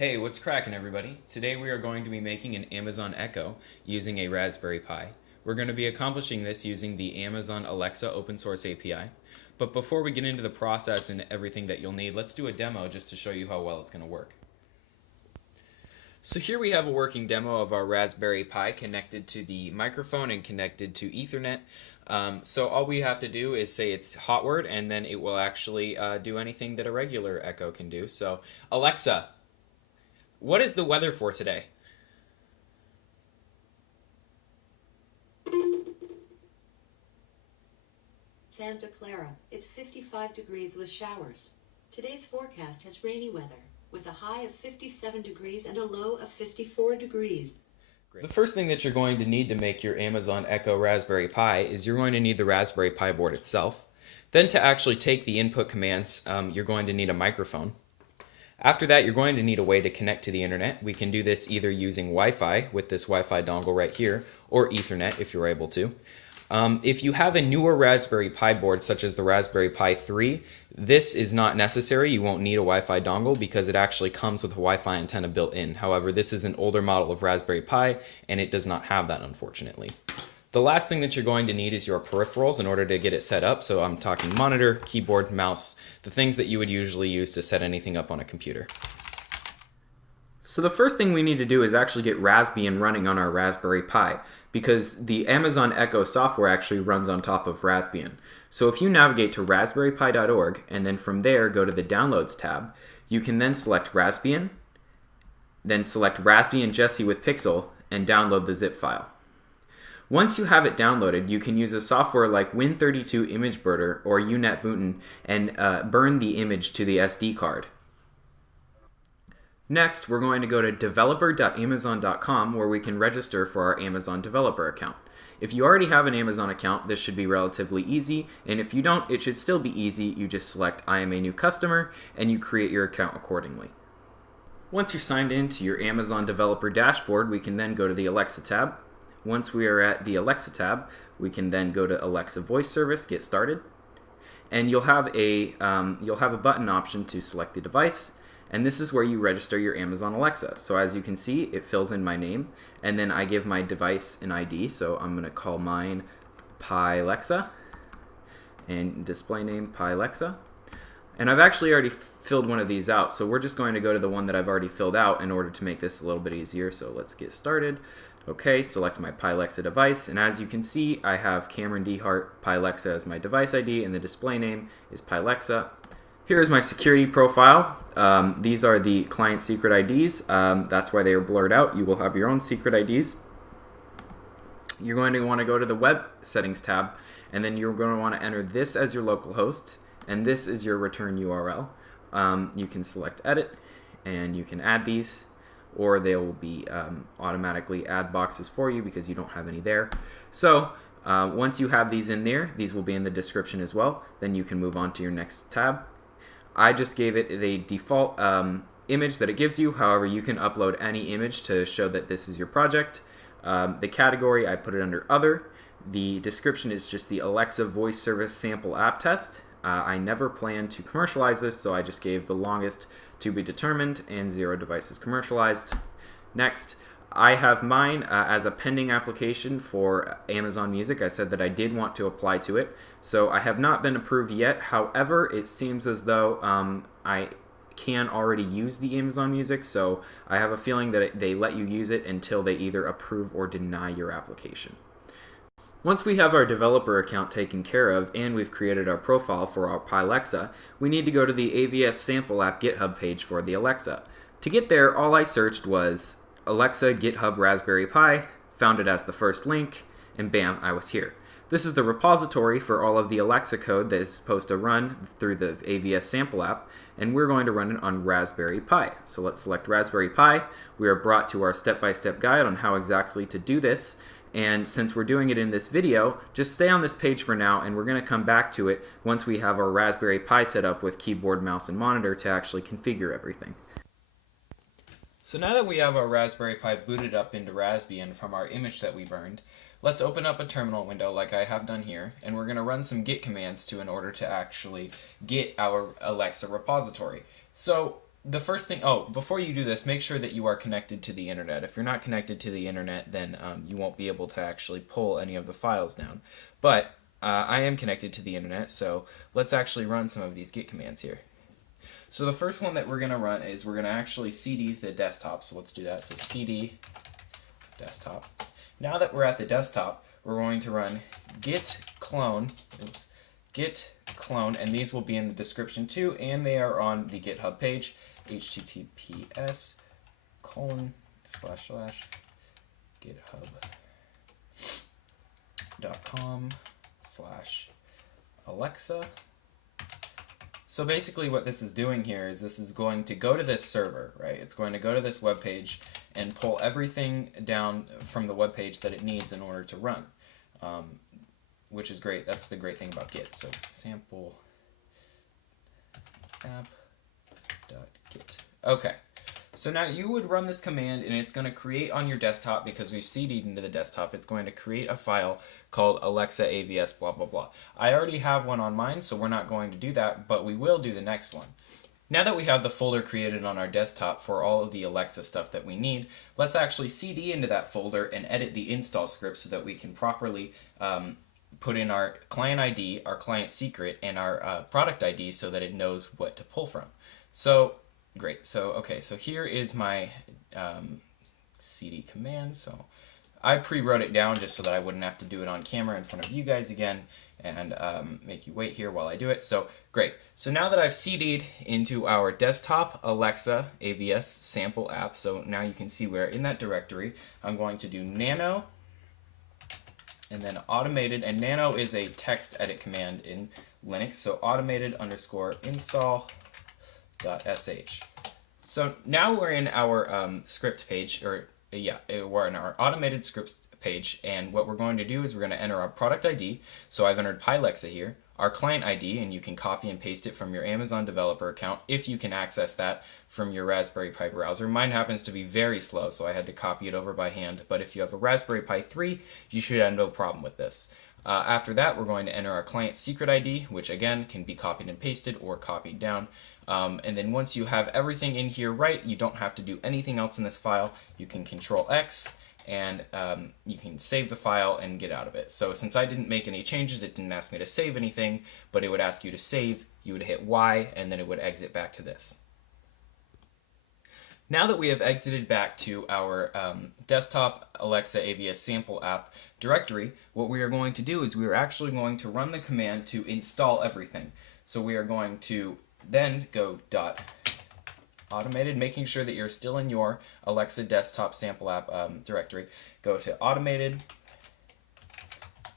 Hey, what's cracking, everybody? Today we are going to be making an Amazon Echo using a Raspberry Pi. We're going to be accomplishing this using the Amazon Alexa open source API. But before we get into the process and everything that you'll need, let's do a demo just to show you how well it's going to work. So here we have a working demo of our Raspberry Pi connected to the microphone and connected to Ethernet. So all we have to do is say it's hot word, and then it will actually do anything that a regular Echo can do. So Alexa, what is the weather for today? Santa Clara, it's 55 degrees with showers. Today's forecast has rainy weather, with a high of 57 degrees and a low of 54 degrees. The first thing that you're going to need to make your Amazon Echo Raspberry Pi is you're going to need the Raspberry Pi board itself. Then to actually take the input commands, you're going to need a microphone. After that, you're going to need a way to connect to the internet. We can do this either using Wi-Fi with this Wi-Fi dongle right here, or Ethernet if you're able to. If you have a newer Raspberry Pi board, such as the Raspberry Pi 3, this is not necessary. You won't need a Wi-Fi dongle because it actually comes with a Wi-Fi antenna built in. However, this is an older model of Raspberry Pi, and it does not have that, unfortunately. The last thing that you're going to need is your peripherals in order to get it set up. So I'm talking monitor, keyboard, mouse, the things that you would usually use to set anything up on a computer. So the first thing we need to do is actually get Raspbian running on our Raspberry Pi, because the Amazon Echo software actually runs on top of Raspbian. So if you navigate to raspberrypi.org and then from there go to the Downloads tab, you can then select Raspbian, then select Raspbian Jessie with Pixel and download the zip file. Once you have it downloaded, you can use a software like Win32 Image Burner or UNetBooten and burn the image to the SD card. Next, we're going to go to developer.amazon.com where we can register for our Amazon developer account. If you already have an Amazon account, this should be relatively easy, and if you don't, it should still be easy. You just select I am a new customer and you create your account accordingly. Once you're signed in to your Amazon developer dashboard, we can then go to the Alexa tab. Once we are at the Alexa tab, we can then go to Alexa voice service, get started, and you'll have a button option to select the device, and this is where you register your Amazon Alexa. So as you can see, it fills in my name, and then I give my device an ID. So I'm going to call mine Pi Alexa, and display name Pi Alexa. And I've actually already filled one of these out, so we're just going to go to the one that I've already filled out in order to make this a little bit easier. So let's get started. Okay, select my Pi Alexa device, and as you can see, I have Cameron D. Hart Pi Alexa as my device ID, and the display name is Pi Alexa. Here is my security profile. These are the client secret IDs. That's why they are blurred out. You will have your own secret IDs. You're going to want to go to the Web Settings tab, and then you're going to want to enter this as your local host, and this is your return URL. You can select Edit, and you can add these, or they will be automatically add boxes for you because you don't have any there. So once you have these in there, these will be in the description as well. Then you can move on to your next tab. I just gave it the default image that it gives you. However, you can upload any image to show that this is your project. The category, I put it under Other. The description is just the Alexa voice service sample app test. I never plan to commercialize this, so I just gave the longest to be determined and 0 devices commercialized. Next, I have mine as a pending application for Amazon Music. I said that I did want to apply to it, so I have not been approved yet. However, it seems as though I can already use the Amazon Music, so I have a feeling that they let you use it until they either approve or deny your application. Once we have our developer account taken care of and we've created our profile for our Pi Alexa, we need to go to the AVS-sample-app GitHub page for the Alexa. To get there, all I searched was Alexa GitHub Raspberry Pi, found it as the first link, and bam, I was here. This is the repository for all of the Alexa code that is supposed to run through the AVS sample app, and we're going to run it on Raspberry Pi. So let's select Raspberry Pi. We are brought to our step-by-step guide on how exactly to do this. And since we're doing it in this video, just stay on this page for now, and we're going to come back to it once we have our Raspberry Pi set up with keyboard, mouse, and monitor to actually configure everything. So now that we have our Raspberry Pi booted up into Raspbian from our image that we burned, let's open up a terminal window like I have done here, and we're going to run some git commands in order to actually get our Alexa repository. So the first thing, oh, before you do this, make sure that you are connected to the internet. If you're not connected to the internet, then you won't be able to actually pull any of the files down. But I am connected to the internet, so let's actually run some of these git commands here. So the first one that we're going to run is we're going to actually cd the desktop, so let's do that. So cd desktop. Now that we're at the desktop, we're going to run git clone, and these will be in the description too, and they are on the GitHub page, https://github.com/alexa. So basically what this is doing here is this is going to go to this server, right? It's going to go to this web page and pull everything down from the web page that it needs in order to run, which is great. That's the great thing about Git. So sample app.git. Okay. So now you would run this command and it's going to create on your desktop, because we've cd'd into the desktop, it's going to create a file called alexa-avs blah blah blah. I already have one on mine, so we're not going to do that, but we will do the next one. Now that we have the folder created on our desktop for all of the Alexa stuff that we need, let's actually cd into that folder and edit the install script so that we can properly put in our client ID, our client secret, and our product ID so that it knows what to pull from. So great. So okay, so here is my cd command. So I pre-wrote it down just so that I wouldn't have to do it on camera in front of you guys again and make you wait here while I do it. So great. So now that I've cd'd into our desktop Alexa AVS sample app, so now you can see we're in that directory, I'm going to do nano and then automated, and nano is a text edit command in Linux, so automated _ install.sh. So now we're in our script page, or we're in our automated scripts page, and what we're going to do is we're going to enter our product ID. So I've entered Pylexa here, our client ID, and you can copy and paste it from your Amazon developer account if you can access that from your Raspberry Pi browser. Mine happens to be very slow, so I had to copy it over by hand, but if you have a Raspberry Pi 3, you should have no problem with this. After that, we're going to enter our client secret ID, which again can be copied and pasted or copied down. And then once you have everything in here right, you don't have to do anything else in this file. You can Control X and you can save the file and get out of it. So since I didn't make any changes, it didn't ask me to save anything, but it would ask you to save. You would hit Y and then it would exit back to this. Now that we have exited back to our desktop Alexa AVS sample app directory, what we are going to do is we are actually going to run the command to install everything. So we are going to then go automated, making sure that you're still in your Alexa desktop sample app directory. Go to automated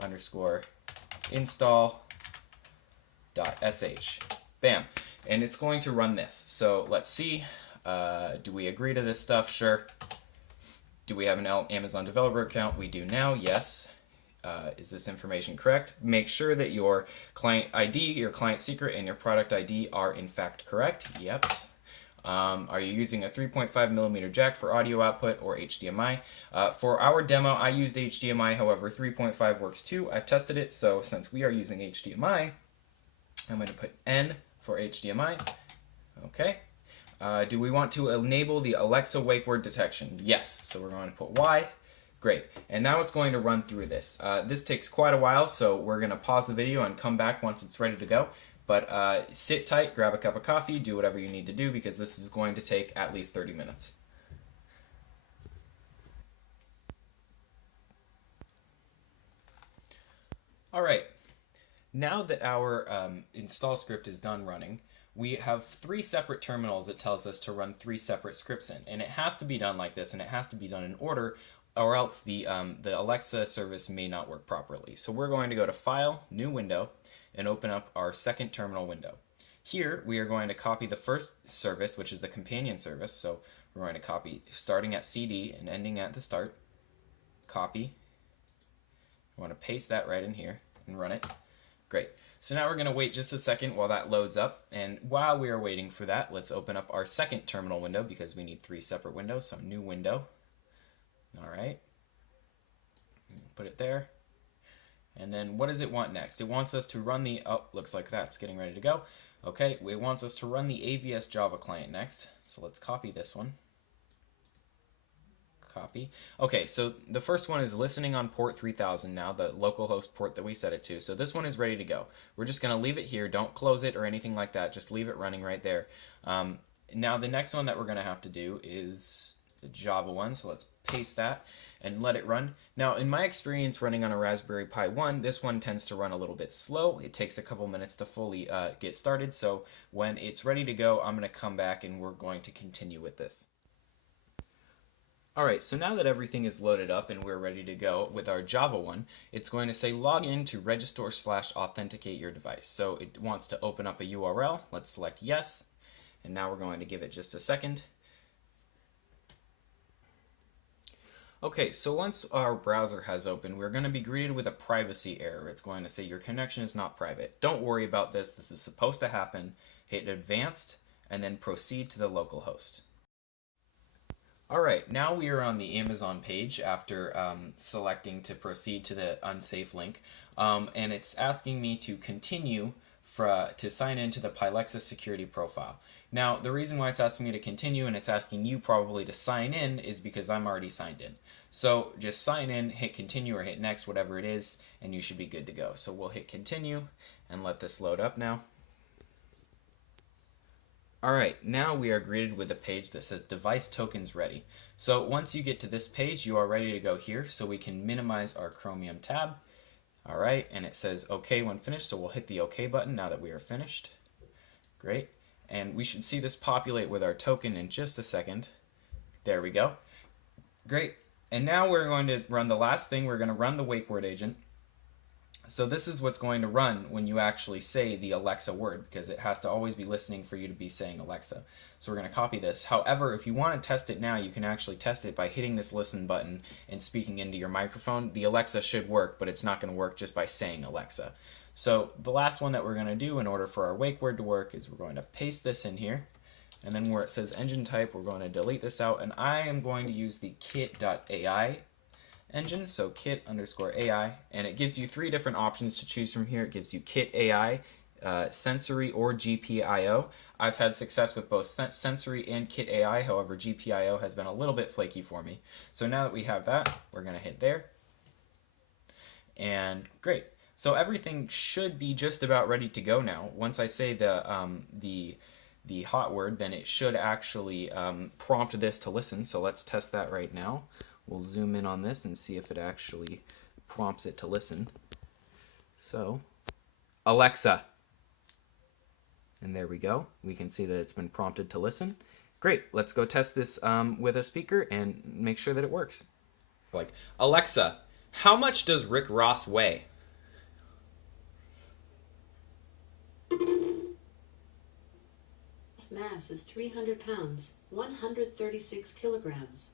_ install.sh. Bam. And it's going to run this. So let's see. Do we agree to this stuff? Sure. Do we have an Amazon developer account? We do now. Yes. Is this information correct? Make sure that your client ID, your client secret, and your product ID are in fact correct. Yes. Are you using a 3.5mm jack for audio output or HDMI? For our demo, I used HDMI. However, 3.5 works too. I've tested it, so since we are using HDMI, I'm going to put N for HDMI. Okay. Do we want to enable the Alexa wake word detection? Yes. So we're going to put Y. Great. And now it's going to run through this. This takes quite a while, so we're going to pause the video and come back once it's ready to go. But sit tight, grab a cup of coffee, do whatever you need to do, because this is going to take at least 30 minutes. All right. Now that our install script is done running, we have 3 separate terminals that tells us to run 3 separate scripts in. And it has to be done like this, and it has to be done in order, or else the Alexa service may not work properly. So we're going to go to File, New Window, and open up our second terminal window. Here we are going to copy the first service, which is the companion service. So we're going to copy starting at CD and ending at the start. Copy. We want to paste that right in here and run it. Great. So now we're going to wait just a second while that loads up. And while we are waiting for that, let's open up our second terminal window because we need 3 separate windows. So New Window. All right. Put it there. And then what does it want next? It wants us to run the, oh, looks like that's getting ready to go. Okay, it wants us to run the AVS Java client next, so let's copy this one. Copy. Okay, so the first one is listening on port 3000 now, the localhost port that we set it to. So this one is ready to go. We're just going to leave it here. Don't close it or anything like that. Just leave it running right there. Now the next one that we're going to have to do is the Java one. So let's paste that and let it run. Now in my experience running on a Raspberry Pi 1, this one tends to run a little bit slow. It takes a couple minutes to fully get started. So when it's ready to go, I'm going to come back and we're going to continue with this. Alright, so now that everything is loaded up and we're ready to go with our Java one, it's going to say log in to register/authenticate your device. So it wants to open up a URL. Let's select yes, and now we're going to give it just a second. Okay, so once our browser has opened, we're going to be greeted with a privacy error. It's going to say your connection is not private. Don't worry about this. This is supposed to happen. Hit advanced and then proceed to the local host. Alright, now we are on the Amazon page after selecting to proceed to the unsafe link, and it's asking me to continue to sign into the Alexa security profile. Now, the reason why it's asking me to continue and it's asking you probably to sign in is because I'm already signed in. So just sign in, hit continue or hit next, whatever it is, and you should be good to go. So we'll hit continue and let this load up now. Alright, now we are greeted with a page that says device tokens ready. So once you get to this page, you are ready to go here, so we can minimize our Chromium tab. Alright, and it says OK when finished, so we'll hit the OK button now that we are finished. Great, and we should see this populate with our token in just a second. There we go. Great, and now we're going to run the last thing. We're going to run the wakeWordAgent. So this is what's going to run when you actually say the Alexa word, because it has to always be listening for you to be saying Alexa. So we're going to copy this. However, if you want to test it now, you can actually test it by hitting this listen button and speaking into your microphone. The Alexa should work, but it's not going to work just by saying Alexa. So the last one that we're going to do in order for our wake word to work is we're going to paste this in here. And then where it says engine type, we're going to delete this out. And I am going to use the kit.ai engine, so kit_AI, and it gives you 3 different options to choose from here. It gives you kit AI, sensory, or GPIO. I've had success with both sensory and kit AI, however GPIO has been a little bit flaky for me. So now that we have that, we're going to hit there, and great. So everything should be just about ready to go now. Once I say the hot word, then it should actually prompt this to listen. So let's test that right now. We'll zoom in on this and see if it actually prompts it to listen. So, Alexa. And there we go. We can see that it's been prompted to listen. Great. Let's go test this with a speaker and make sure that it works. Like, Alexa, how much does Rick Ross weigh? His mass is 300 pounds, 136 kilograms.